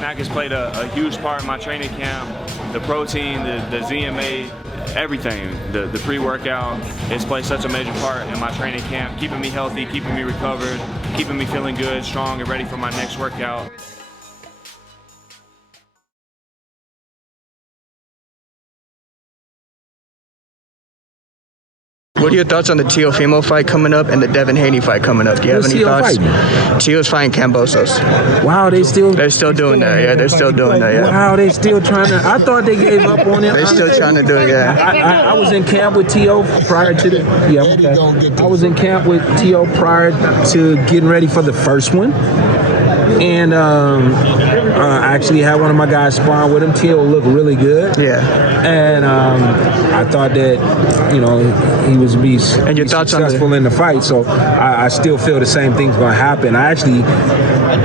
snack has played a huge part in my training camp. The protein, the ZMA, everything, the pre-workout, it's played such a major part in my training camp, keeping me healthy, keeping me recovered, keeping me feeling good, strong, and ready for my next workout. What are your thoughts on the Teofimo fight coming up and the Devin Haney fight coming up? Do you have any thoughts? Teo's fighting Kambosos. Wow, they're still doing that. Yeah, they're still doing that. Yeah. Wow, they still trying to. I thought they gave up on it. They're still trying to do it. Yeah. I was in camp with Teo prior to the. Yeah, okay. I was in camp with Teo prior to getting ready for the first one. And I actually had one of my guys sparring with him. Teo looked really good. Yeah. And I thought that, you know, he was be successful in the fight. So I still feel the same thing's going to happen. I actually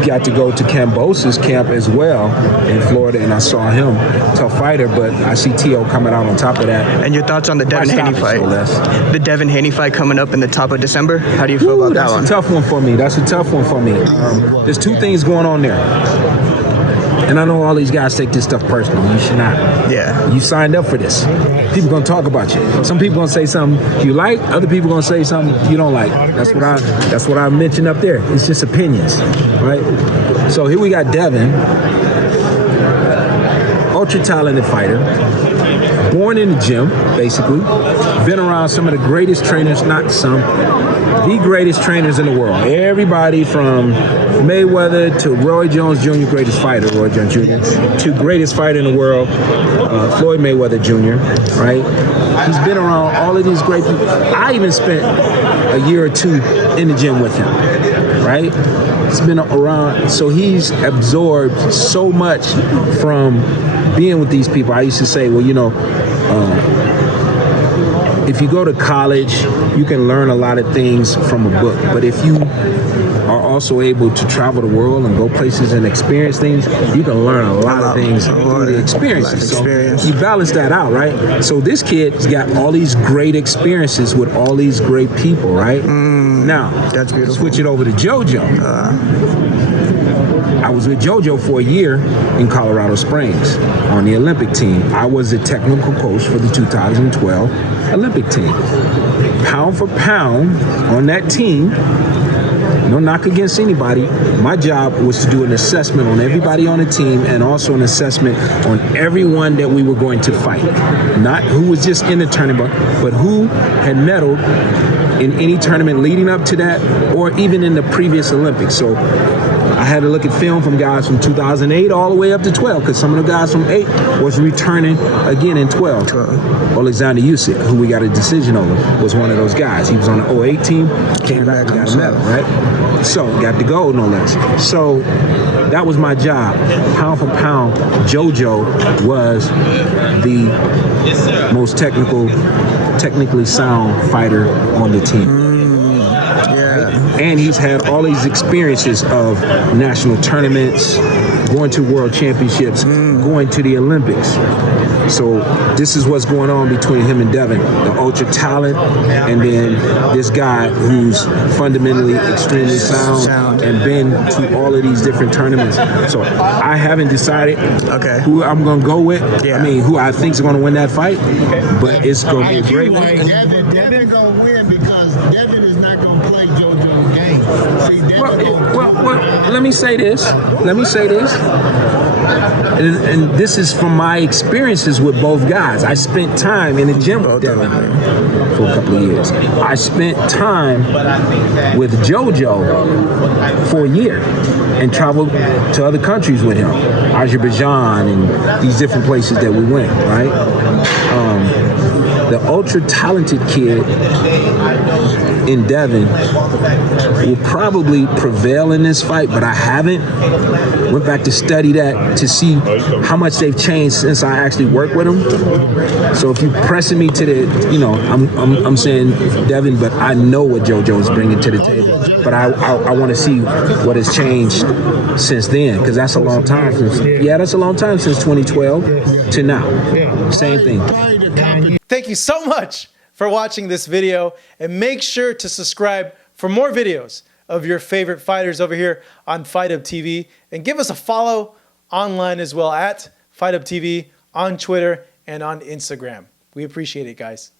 got to go to Kambosos' camp as well in Florida, and I saw him, tough fighter, but I see Teo coming out on top of that. And your thoughts on the Devin Haney fight? The Devin Haney fight coming up in the top of December. How do you feel about that one? That's a tough one for me. That's a tough one for me. There's two things going on there. And I know all these guys take this stuff personal. You should not. Yeah. You signed up for this. People gonna talk about you. Some people gonna say something you like. Other people gonna say something you don't like. That's what I mentioned up there. It's just opinions, right? So here we got Devin, ultra talented fighter, born in the gym, basically. Been around some of the greatest trainers, not some, the greatest trainers in the world. Everybody from Mayweather to Roy Jones Jr., greatest fighter, Roy Jones Jr., to greatest fighter in the world, Floyd Mayweather Jr., right? He's been around all of these great people. I even spent a year or two in the gym with him, right? He's been around, so he's absorbed so much from being with these people. I used to say, well, you know, if you go to college, you can learn a lot of things from a book. But if you are also able to travel the world and go places and experience things, you can learn a lot of things through the experiences. So you balance that out, right? So this kid's got all these great experiences with all these great people, right? Now, that's beautiful. Switch it over to Jojo. I was with Jojo for a year in Colorado Springs on the Olympic team. I was the technical coach for the 2012 Olympic team. Pound for pound on that team, no knock against anybody, my job was to do an assessment on everybody on the team and also an assessment on everyone that we were going to fight. Not who was just in the tournament, but who had medaled in any tournament leading up to that or even in the previous Olympics. So I had to look at film from guys from 2008 all the way up to 12, because some of the guys from 8 was returning again in 12. Alexander Usyk, who we got a decision over, was one of those guys. He was on the 08 team, came back and got a medal, right? So got the gold, no less. So that was my job. Pound for pound, Jojo was the most technically sound fighter on the team. And he's had all these experiences of national tournaments, going to world championships, going to the Olympics. So this is what's going on between him and Devin, the ultra talent, and then this guy who's fundamentally extremely sound and been to all of these different tournaments. So I haven't decided who I'm going to go with. I mean, who I think is going to win that fight, but it's going to be a great one. Devin going to win because Devin is not going to play JoJo's game. See, well, let me say this. And this is from my experiences with both guys. I spent time in the gym with Devin for a couple of years. I spent time with Jojo for a year and traveled to other countries with him, Azerbaijan and these different places that we went, right? The ultra talented kid in Devin will probably prevail in this fight, but I haven't went back to study that to see how much they've changed since I actually worked with them. So if you're pressing me to the, you know, I'm saying Devin, but I know what Jojo is bringing to the table. But I want to see what has changed since then, because that's a long time since. Yeah, that's a long time since 2012 to now. Same thing. Thank you so much for watching this video, and make sure to subscribe for more videos of your favorite fighters over here on Fight Hub TV, and give us a follow online as well at Fight Up TV on Twitter and on Instagram. We appreciate it, guys.